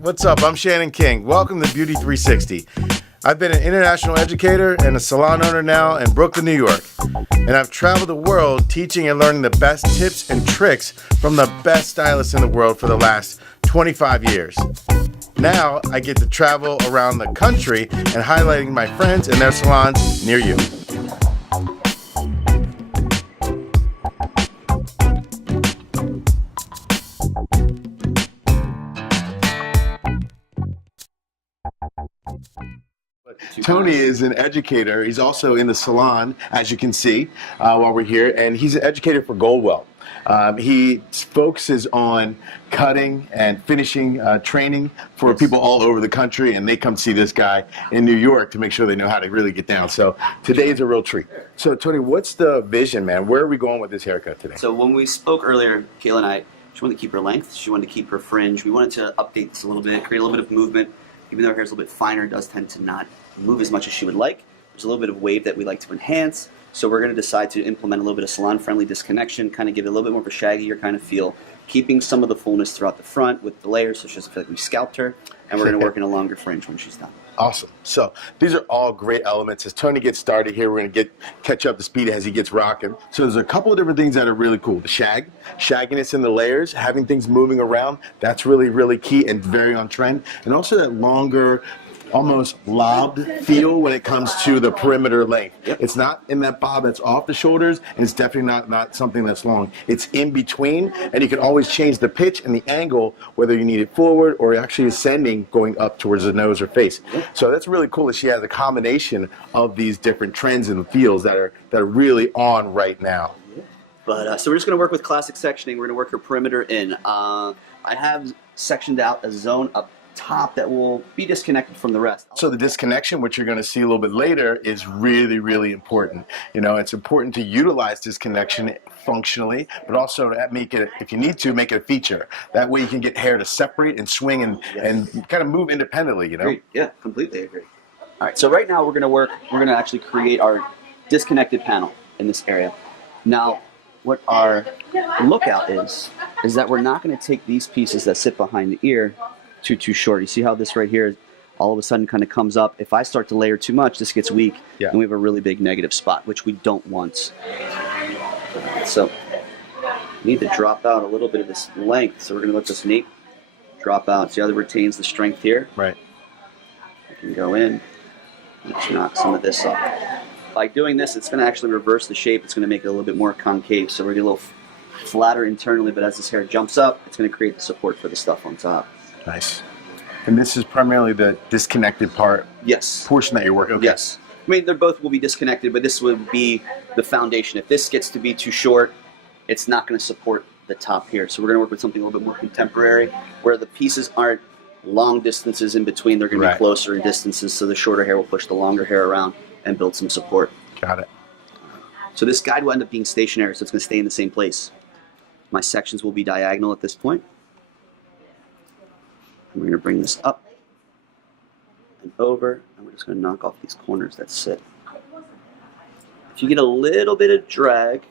What's up? I'm Shannon King. Welcome to Beauty360. I've been an international educator and a salon owner now in Brooklyn, New York. And I've traveled the world teaching and learning the best tips and tricks from the best stylists in the world for the last 25 years. Now I get to travel around the country and highlighting my friends and their salons near you. Tony is an educator. He's also in the salon, as you can see, while we're here, and he's an educator for Goldwell. He focuses on cutting and finishing training for people all over the country, and they come see this guy in New York to make sure they know how to really get down. So today is a real treat. So Tony, what's the vision, man? Where are we going with this haircut today? So when we spoke earlier, Kayla and I, she wanted to keep her length, she wanted to keep her fringe. We wanted to update this a little bit, create a little bit of movement. Even though her hair's a little bit finer, it does tend to not move as much as she would like. There's a little bit of wave that we like to enhance. So we're going to decide to implement a little bit of salon-friendly disconnection, kind of give it a little bit more of a shaggier kind of feel, keeping some of the fullness throughout the front with the layers so she doesn't feel like we scalped her, and we're going to work in a longer fringe when she's done. Awesome. So these are all great elements. As Tony gets started here, we're going to catch up to speed as he gets rocking. So there's a couple of different things that are really cool. The shagginess in the layers, having things moving around, that's really, really key and very on trend. And also that longer, almost lobbed feel when it comes to the perimeter length. Yep. It's not in that bob that's off the shoulders, and it's definitely not something that's long. It's in between, and you can always change the pitch and the angle, whether you need it forward or actually ascending, going up towards the nose or face. Yep. So that's really cool that she has a combination of these different trends and feels that are really on right now. But so we're just going to work with classic sectioning. We're going to work her perimeter in. I have sectioned out a zone up top that will be disconnected from the rest. So the disconnection, which you're going to see a little bit later, is really, really important. You know, it's important to utilize disconnection functionally, but also to make it, if you need to, make it a feature. That way you can get hair to separate and swing and kind of move independently, you know? Agreed. Yeah, completely agree. All right, so right now we're going to actually create our disconnected panel in this area. Now, what our lookout is that we're not going to take these pieces that sit behind the ear too short. You see how this right here all of a sudden kind of comes up. If I start to layer too much, this gets weak, and we have a really big negative spot, which we don't want. So we need to drop out a little bit of this length. So we're going to let this nape drop out. See how it retains the strength here? Right. I can go in and just knock some of this off. By doing this, it's going to actually reverse the shape. It's going to make it a little bit more concave. So we're going to get a little flatter internally, but as this hair jumps up, it's going to create the support for the stuff on top. Nice. And this is primarily the disconnected part? Yes. Portion that you're working with? Okay. Yes. I mean, they both will be disconnected, but this would be the foundation. If this gets to be too short, it's not going to support the top here. So we're going to work with something a little bit more contemporary, where the pieces aren't long distances in between. They're going to be closer in distances, so the shorter hair will push the longer hair around and build some support. Got it. So this guide will end up being stationary, so it's going to stay in the same place. My sections will be diagonal at this point. We're going to bring this up and over, and we're just going to knock off these corners that sit. If you get a little bit of drag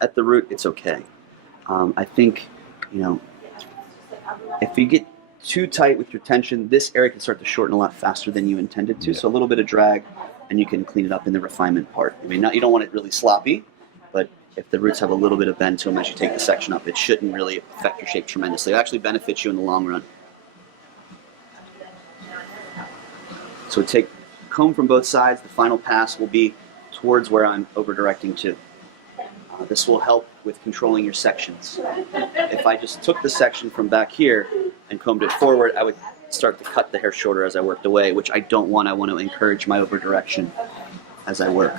at the root, it's okay. I think, you know, if you get too tight with your tension, this area can start to shorten a lot faster than you intended to. So a little bit of drag, and you can clean it up in the refinement part. I mean, you don't want it really sloppy, but if the roots have a little bit of bend to them as you take the section up, it shouldn't really affect your shape tremendously. It actually benefits you in the long run. So take comb from both sides. The final pass will be towards where I'm over-directing to. This will help with controlling your sections. If I just took the section from back here and combed it forward, I would start to cut the hair shorter as I worked away, which I don't want. I want to encourage my over-direction as I work.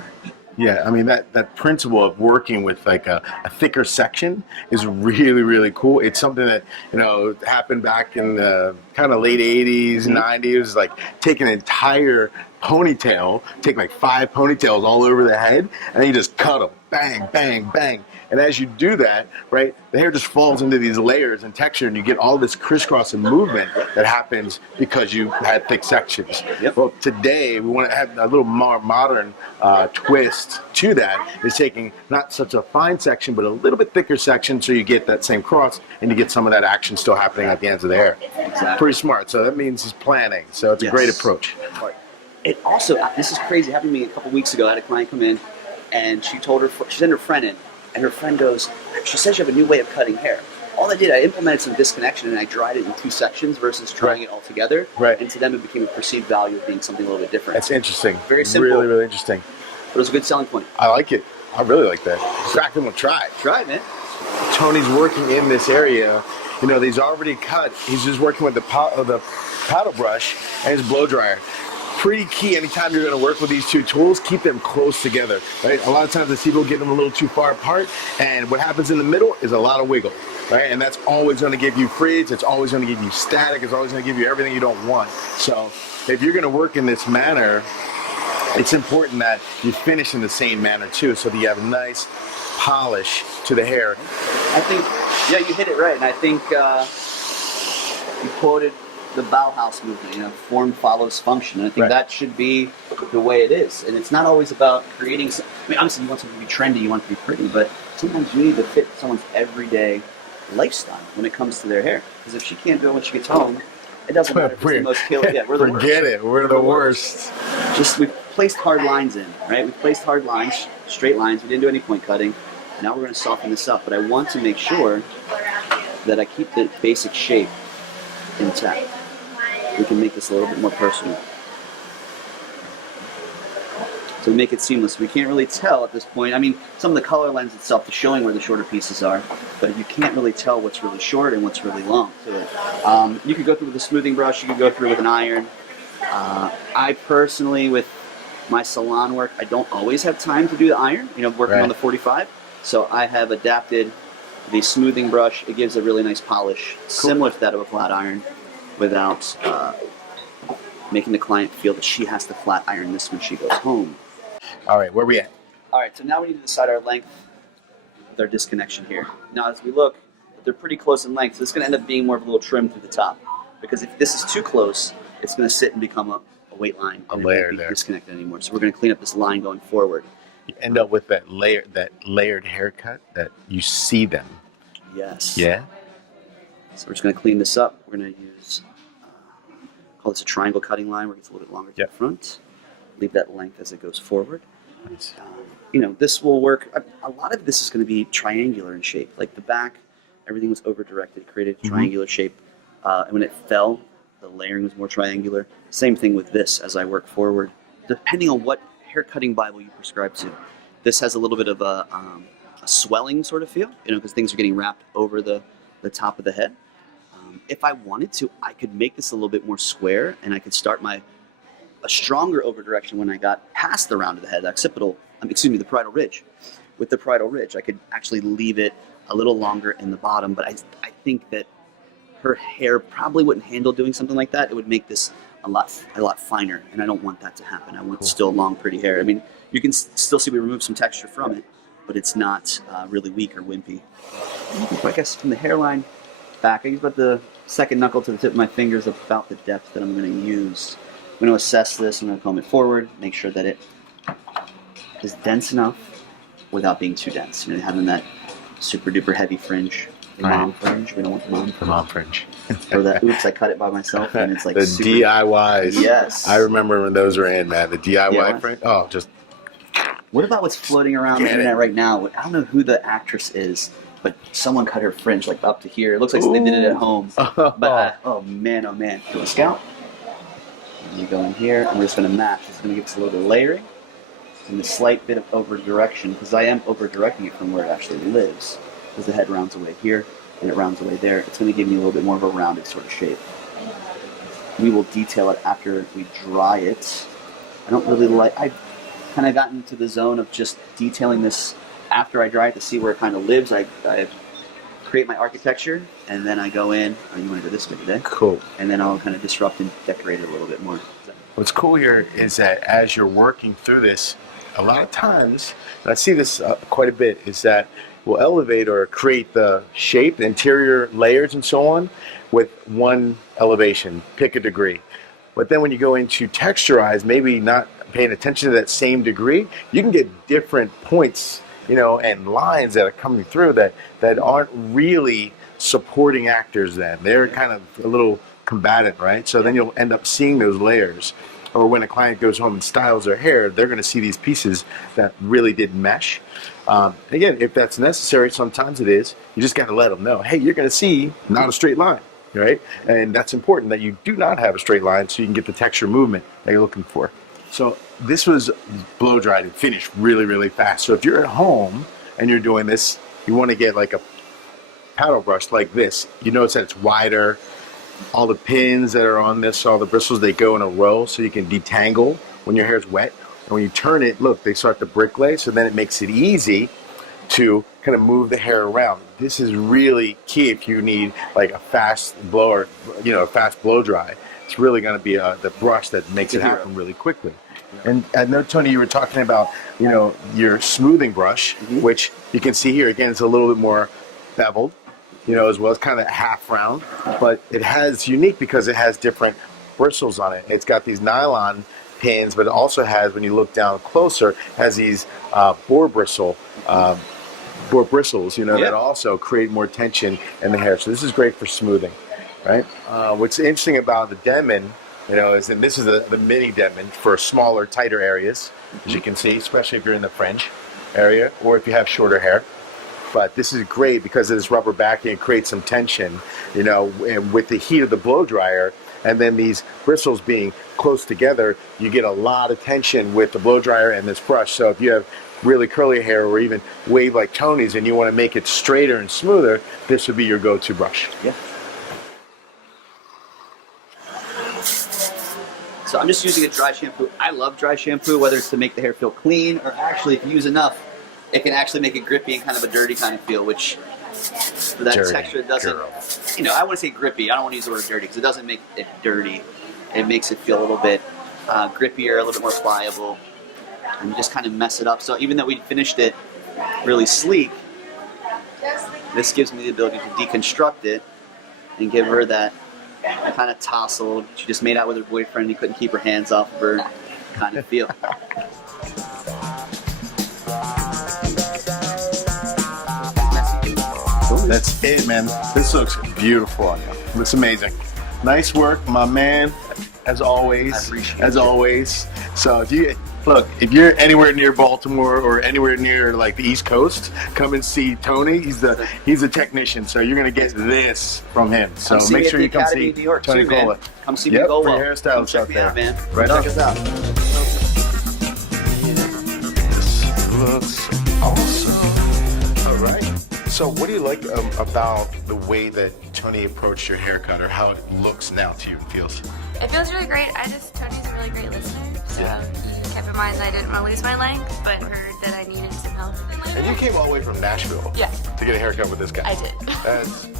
Yeah, I mean, that principle of working with like a thicker section is really, really cool. It's something that, you know, happened back in the kind of late 80s, 90s, like take an entire ponytail, take like 5 ponytails all over the head, and then you just cut them, bang, bang, bang. And as you do that, right, the hair just falls into these layers and texture, and you get all this crisscross and movement that happens because you had thick sections. Yep. Well, today we want to add a little more modern twist to that. Is taking not such a fine section, but a little bit thicker section, so you get that same cross, and you get some of that action still happening at the ends of the hair. Exactly. Pretty smart. So that means he's planning. So it's a great approach. It also, this is crazy, it happened to me a couple weeks ago. I had a client come in, and she told her, she sent her friend in, and her friend goes, she says you have a new way of cutting hair. All I did, I implemented some disconnection, and I dried it in 2 sections versus drying it all together. Right. And to them, it became a perceived value of being something a little bit different. That's interesting. Very simple. Really, really interesting. But it was a good selling point. I like it. I really like that. In fact, I'm gonna try it. Try it, man. Tony's working in this area. You know, he's already cut. He's just working with the paddle brush and his blow dryer. Pretty key anytime you're going to work with these 2 tools, keep them close together, right? A lot of times I see people get them a little too far apart, and what happens in the middle is a lot of wiggle, right? And that's always going to give you frizz, it's always going to give you static, it's always going to give you everything you don't want. So if you're going to work in this manner, it's important that you finish in the same manner too, so that you have a nice polish to the hair. I think, yeah, you hit it right, and I think you quoted the Bauhaus movement, you know, form follows function. And I think that should be the way it is. And it's not always about creating, I mean, obviously you want something to be trendy, you want it to be pretty, but sometimes you need to fit someone's everyday lifestyle when it comes to their hair. Because if she can't do it when she gets home, it doesn't matter if it's the most killer. Yeah, we're the worst. Forget it, we're the worst. Just, we've placed hard lines in, right? We've placed hard lines, straight lines. We didn't do any point cutting. Now we're going to soften this up, but I want to make sure that I keep the basic shape intact. We can make this a little bit more personal. So we make it seamless. We can't really tell at this point. I mean, some of the color lends itself to showing where the shorter pieces are, but you can't really tell what's really short and what's really long to it. You could go through with a smoothing brush, you could go through with an iron. I personally, with my salon work, I don't always have time to do the iron, you know, working on the 45. So I have adapted the smoothing brush. It gives a really nice polish, similar to that of a flat iron, without making the client feel that she has to flat iron this when she goes home. All right, where we at? All right, so now we need to decide our length with our disconnection here. Now as we look, they're pretty close in length, so this is going to end up being more of a little trim through the top. Because if this is too close, it's going to sit and become a weight line. A and layer it won't be there. disconnected anymore. So we're going to clean up this line going forward. You end up with that layered haircut that you see them. Yes. Yeah? So we're just going to clean this up. We're going to use, call this a triangle cutting line where it gets a little bit longer to the front. Leave that length as it goes forward. Nice. You know, this will work. A lot of this is going to be triangular in shape. Like the back, everything was over-directed, created a triangular shape. And when it fell, the layering was more triangular. Same thing with this as I work forward. Depending on what hair cutting Bible you prescribe to. This has a little bit of a swelling sort of feel, you know, because things are getting wrapped over the top of the head. If I wanted to, I could make this a little bit more square, and I could start a stronger over direction when I got past the round of the head, the parietal ridge. With the parietal ridge, I could actually leave it a little longer in the bottom, but I think that her hair probably wouldn't handle doing something like that. It would make this a lot finer, and I don't want that to happen. I want still long, pretty hair. I mean, you can still see we removed some texture from it, but it's not really weak or wimpy. I guess from the hairline back, I use about the second knuckle to the tip of my fingers, about the depth that I'm going to use. I'm going to assess this. I'm going to comb it forward, make sure that it is dense enough without being too dense. You know, having that super duper heavy fringe. The mom fringe. We don't want the mom fringe. The mom fringe. Or that, oops, I cut it by myself, and it's like the super, DIYs. Yes. I remember when those were in, man. The DIY fringe. Oh, just. What about what's floating around the internet right now? I don't know who the actress is, but someone cut her fringe like up to here. It looks like they did it at home. But oh man, do a scalp. And you go in here, and we're just going to match. It's going to give us a little bit of layering and a slight bit of over direction, because I am over directing it from where it actually lives. Because the head rounds away here, and it rounds away there. It's going to give me a little bit more of a rounded sort of shape. We will detail it after we dry it. I don't really like. I've kind of gotten into the zone of just detailing this after I dry it to see where it kind of lives. I create my architecture, and then I go in. Oh, you want to do this way today? Cool. And then I'll kind of disrupt and decorate it a little bit more. What's cool here is that as you're working through this, a lot of times, and I see this quite a bit, is that will elevate or create the shape, the interior layers and so on with one elevation, pick a degree. But then when you go into texturize, maybe not paying attention to that same degree, you can get different points, you know, and lines that are coming through that aren't really supporting actors then. They're kind of a little combatant, right? So then you'll end up seeing those layers. Or when a client goes home and styles their hair, they're going to see these pieces that really didn't mesh. Again, if that's necessary, sometimes it is. You just got to let them know, hey, you're going to see not a straight line, right? And that's important that you do not have a straight line so you can get the texture movement that you're looking for. So this was blow dried and finished really, really fast. So if you're at home and you're doing this, you want to get like a paddle brush like this. You notice that it's wider. All the pins that are on this, all the bristles, they go in a row so you can detangle when your hair is wet. And when you turn it, look, they start to brick lay, so then it makes it easy to kind of move the hair around. This is really key if you need like a fast blower, you know, a fast blow dry. It's really going to be the brush that makes it happen really quickly. And I know, Tony, you were talking about, you know, your smoothing brush, which you can see here, again, it's a little bit more beveled, you know, as well. It's kind of half round, but it has unique because it has different bristles on it. It's got these nylon pins, but it also has, when you look down closer, has these boar bristles, you know, that also create more tension in the hair. So this is great for smoothing, right? What's interesting about the Denman, you know, is that this is the mini Denman for smaller, tighter areas, as you can see, especially if you're in the fringe area or if you have shorter hair. But this is great because of this rubber backing. It creates some tension, you know, and with the heat of the blow dryer and then these bristles being close together, you get a lot of tension with the blow dryer and this brush. So if you have really curly hair or even wave like Tony's and you want to make it straighter and smoother, this would be your go-to brush. Yeah. So I'm just using a dry shampoo. I love dry shampoo, whether it's to make the hair feel clean or actually if you use enough, it can actually make it grippy and kind of a dirty kind of feel, which for that Dirty texture, it doesn't, you know, I want to say grippy. I don't want to use the word dirty because it doesn't make it dirty. It makes it feel a little bit grippier, a little bit more pliable, and you just kind of mess it up. So even though we finished it really sleek, this gives me the ability to deconstruct it and give her that kind of tousle she just made out with her boyfriend and he couldn't keep her hands off of her kind of feel. That's it, man. This looks beautiful on you. Looks amazing. Nice work, my man. As always. I appreciate as it. always. So if you're anywhere near Baltimore or anywhere near like the East Coast, come and see Tony. He's a technician, so you're gonna get this from him. So make sure you come see Tony Cola. Come see me go for well. hairstylists out there, man. Right Check on. us out. This looks awesome. All right. So what do you like about the way that Tony approached your haircut, or how it looks now to you and feels? It feels really great. Tony's a really great listener, so he kept in mind that I didn't want to lose my length, but heard that I needed some help. And you came all the way from Nashville to get a haircut with this guy. I did.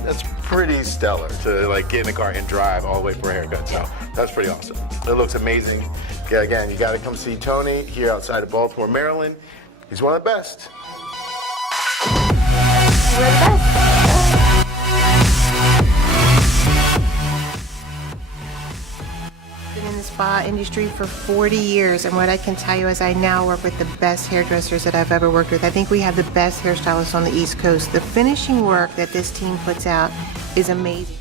That's pretty stellar to like get in the car and drive all the way for a haircut. So that's pretty awesome. It looks amazing. Yeah, again, you got to come see Tony here outside of Baltimore, Maryland. He's one of the best. We're the best. Been in the spa industry for 40 years, and what I can tell you is I now work with the best hairdressers that I've ever worked with. I think we have the best hairstylists on the East Coast. The finishing work that this team puts out is amazing.